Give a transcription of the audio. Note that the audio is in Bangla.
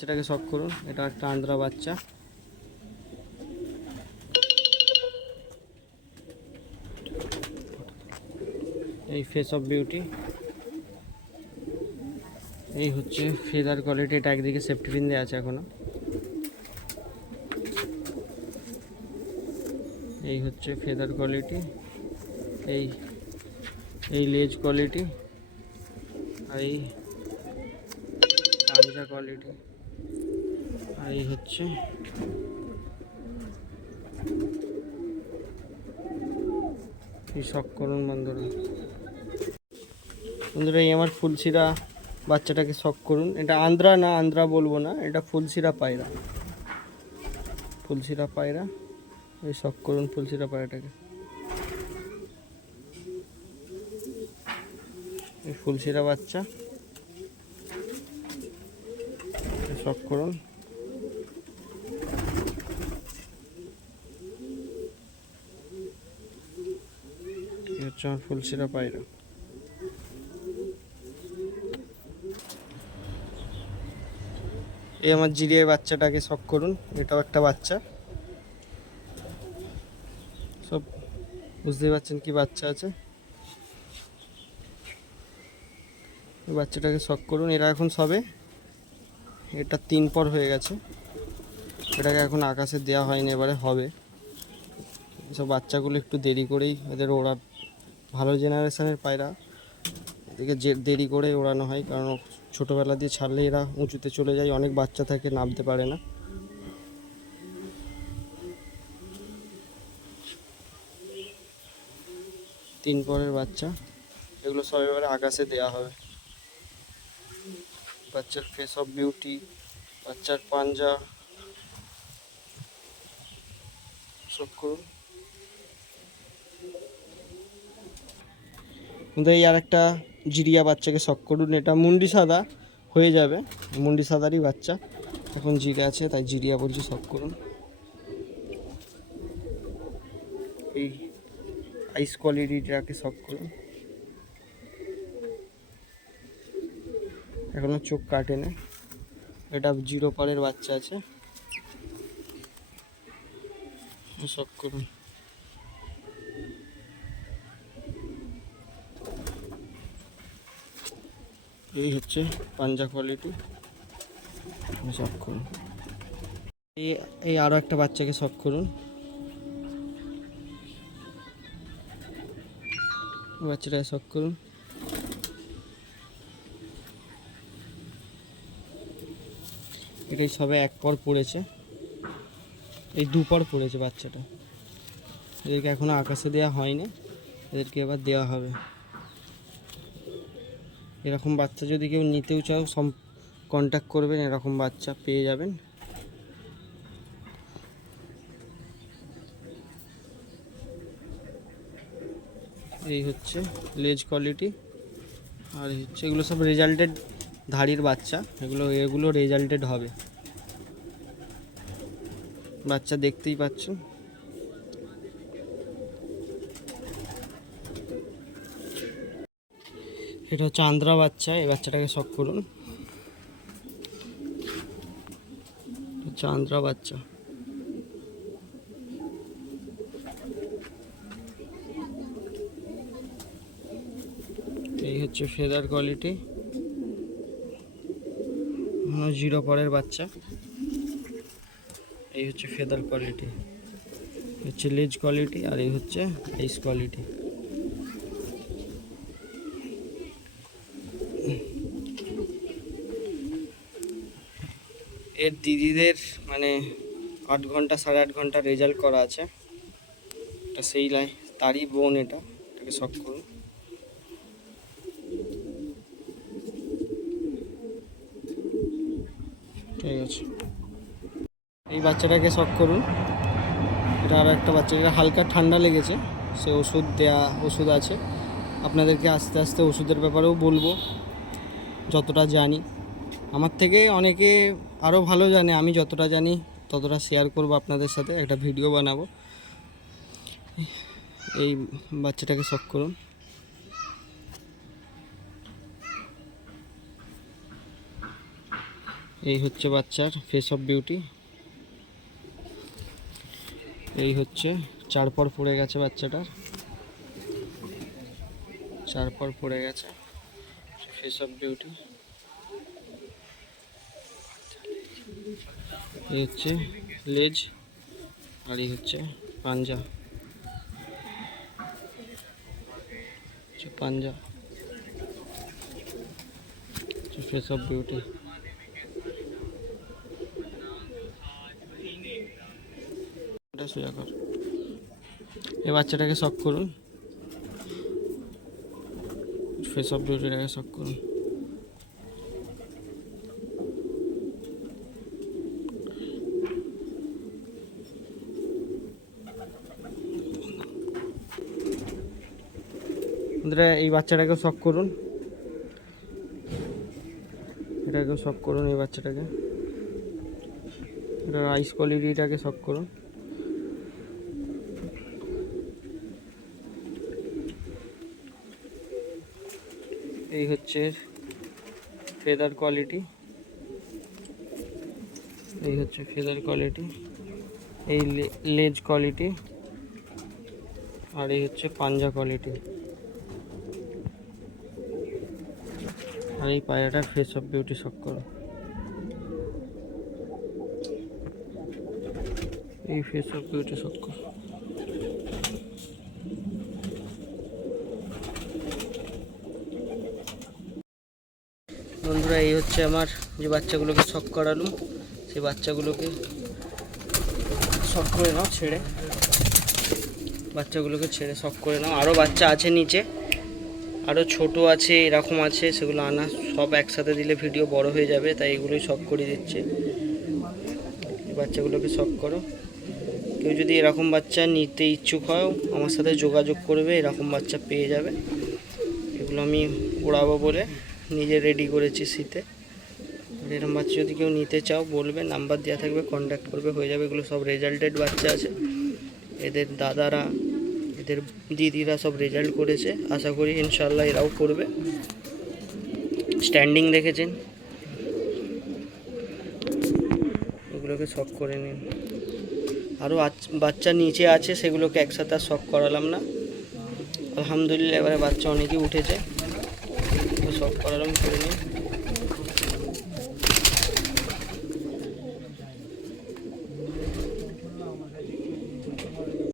বাচ্চাটাকে শখ করুন। এটা একটা আন্দ্রা বাচ্চা। এই ফেস অফ বিউটি এই হচ্ছে ফেদার কোয়ালিটি এটা একদিকে সেফটি পিন দেওয়া আছে এখনও। এই হচ্ছে ফেদার কোয়ালিটি এই এই লেজ কোয়ালিটি আর এই কোয়ালিটি এই হচ্ছে। শখ করুন বন্ধুরা। বন্ধুরা, এই আমার ফুলশিরা বাচ্চাটাকে শখ করুন। এটা আন্দ্রা না আন্দ্রা বলব না, এটা ফুলশিরা পায়রা। ফুলশিরা পায়রা, এই শখ করুন ফুলশিরা পায়রাটাকে। এই ফুলশিরা বাচ্চা শখ করুন। এই ফুল আমার ফুলশিরা পায়রা। এই আমার জিরিয়ার বাচ্চাটাকে শখ করুন, এটাও একটা বাচ্চা। সব বুঝতেই পারছেন কি বাচ্চা আছে? বাচ্চাটাকে শখ করুন, এরা এখন সবে, এটা তিন পর হয়ে গেছে। এটাকে এখন আকাশে দেওয়া হয়নি, এবারে হবে। সব বাচ্চাগুলো একটু দেরি করেই এদের ওরা ভালো জেনারেশনের পায়রা। এদিকে যে দেরি করে ওড়ানো হয়, কারণ ছোটোবেলা দিয়ে ছাড়লে এরা উঁচুতে চলে যায়, অনেক বাচ্চা থাকে, নামতে পারে না। তিন পরের বাচ্চা, এগুলো সব এবারে আকাশে দেওয়া হবে। বাচ্চার ফেস অফ বিউটি বাচ্চার পাঞ্জা। সব করুন। কিন্তু এই আর একটা জিরিয়া বাচ্চাকে শখ করুন, এটা মুন্ডি সাদা হয়ে যাবে। মুন্ডি সাদারই বাচ্চা। এখন জিরে আছে, তাই জিরিয়া বলছি শখ করুন। এই আইস কোয়ালিটিটাকে শখ করুন। এখনও চোখ কাটেনি। এটা জিরো পারের বাচ্চা আছে। শখ করুন। এই হচ্ছে পাঞ্জা কোয়ালিটি শখ করুন। এই এই আরও একটা বাচ্চাকে শখ করুন। বাচ্চাটাকে শখ করুন। এটাই সবে এক পর পড়েছে। এই দুপর পড়েছে বাচ্চাটা। এদেরকে এখনও আকাশে দেওয়া হয়নি। এদেরকে এবার দেওয়া হবে। এরকম বাচ্চা যদি কেউ নিতেও চাও, সম কন্ট্যাক্ট করবেন, এরকম বাচ্চা পেয়ে যাবেন। এই হচ্ছে লেজ কোয়ালিটি, আর হচ্ছে এগুলো সব রেজাল্টেড ধাড়ির বাচ্চা, এগুলো এগুলো রেজাল্টেড হবে। বাচ্চা দেখতেই পাচ্ছেন। এটা হচ্ছে আন্দ্রা বাচ্চা, এই বাচ্চাটাকে শখ করুন আন্দ্রা বাচ্চা। এই হচ্ছে ফেদার কোয়ালিটি। জিরো পরের বাচ্চা। এই হচ্ছে ফেদার কোয়ালিটি। হচ্ছে লেজ কোয়ালিটি আর এই হচ্ছে এইস কোয়ালিটি। এর দিদিদের মানে আট ঘণ্টা, সাড়ে আট ঘণ্টা রেজাল্ট করা আছে। এটা সেই লাই তারই বোন এটা, এটাকে শখ করুন। ঠিক আছে। এই বাচ্চাটাকে শখ করুন। এটা আর একটা বাচ্চা, এটা হালকা ঠান্ডা লেগেছে, সে ওষুধ দেয়া, ওষুধ আছে। আপনাদেরকে আস্তে আস্তে ওষুধের ব্যাপারেও বলব, যতটা জানি। আমার থেকে অনেকে আরও ভালো জানে, আমি যতটা জানি ততটা শেয়ার করব আপনাদের সাথে, একটা ভিডিও বানাবো। এই বাচ্চাটাকে শখ করুন। এই হচ্ছে বাচ্চার ফেস অফ বিউটি এই হচ্ছে চারপর পড়ে গেছে বাচ্চাটার। চারপর পড়ে গেছে। ফেস অফ বিউটি এই হচ্ছে লেজ, আর এই হচ্ছে পাঞ্জা। হচ্ছে পাঞ্জা। Face of beauty. এটা সোজা কর। এই বাচ্চাটাকে শক করুন। ফেস অফ বিউটিটাকে শক করুন। বন্ধুরা, এই বাচ্চাটাকে শক করুন। এটাকে শক করুন, এই বাচ্চাটাকে। এটা আইস কোয়ালিটিটাকে শক করুন। এই হচ্ছে ফেদার কোয়ালিটি এই হচ্ছে ফেদার কোয়ালিটি এই লেজ কোয়ালিটি আর এই হচ্ছে পাঞ্জা কোয়ালিটি আর এই পায়রাটার ফেস অফ বিউটি শক করো। এই ফেস অফ বিউটি শক করো। বন্ধুরা, এই হচ্ছে আমার যে বাচ্চাগুলোকে শক করালাম সেই বাচ্চাগুলোকে শক করে নাও, ছেড়ে। বাচ্চাগুলোকে ছেড়ে শক করে নাও। আরও বাচ্চা আছে নিচে। আরও ছোট আছে, এরকম আছে, সেগুলো আনা, সব একসাথে দিলে ভিডিও বড় হয়ে যাবে, তাই এগুলোই শক করে দিচ্ছে। বাচ্চাগুলোকে শক করো। কেউ যদি এরকম বাচ্চা নিতে ইচ্ছুক হয়, আমার সাথে যোগাযোগ করবে, এরকম বাচ্চা পেয়ে যাবে। এগুলো আমি ওড়াবো বলে নিজে রেডি করেছি শীতে। এরকম বাচ্চা যদি কেউ নিতে চাও, বলবে, নাম্বার দেওয়া থাকবে কন্ট্যাক্ট করবে, হয়ে যাবে, এগুলো সব রেজাল্টেড বাচ্চা আছে। এদের দাদারা এদের দিদিরা সব রেজাল্ট করেছে। আশা করি ইনশাল্লাহ এরাও করবে। স্ট্যান্ডিং দেখেছেন? ওগুলোকে শখ করে নিন। আরও বাচ্চা নিচে আছে, সেগুলোকে একসাথে আর শখ করালাম না। আলহামদুলিল্লাহ, এবারে বাচ্চা অনেকেই উঠেছে। শখ করালাম, করে নিন।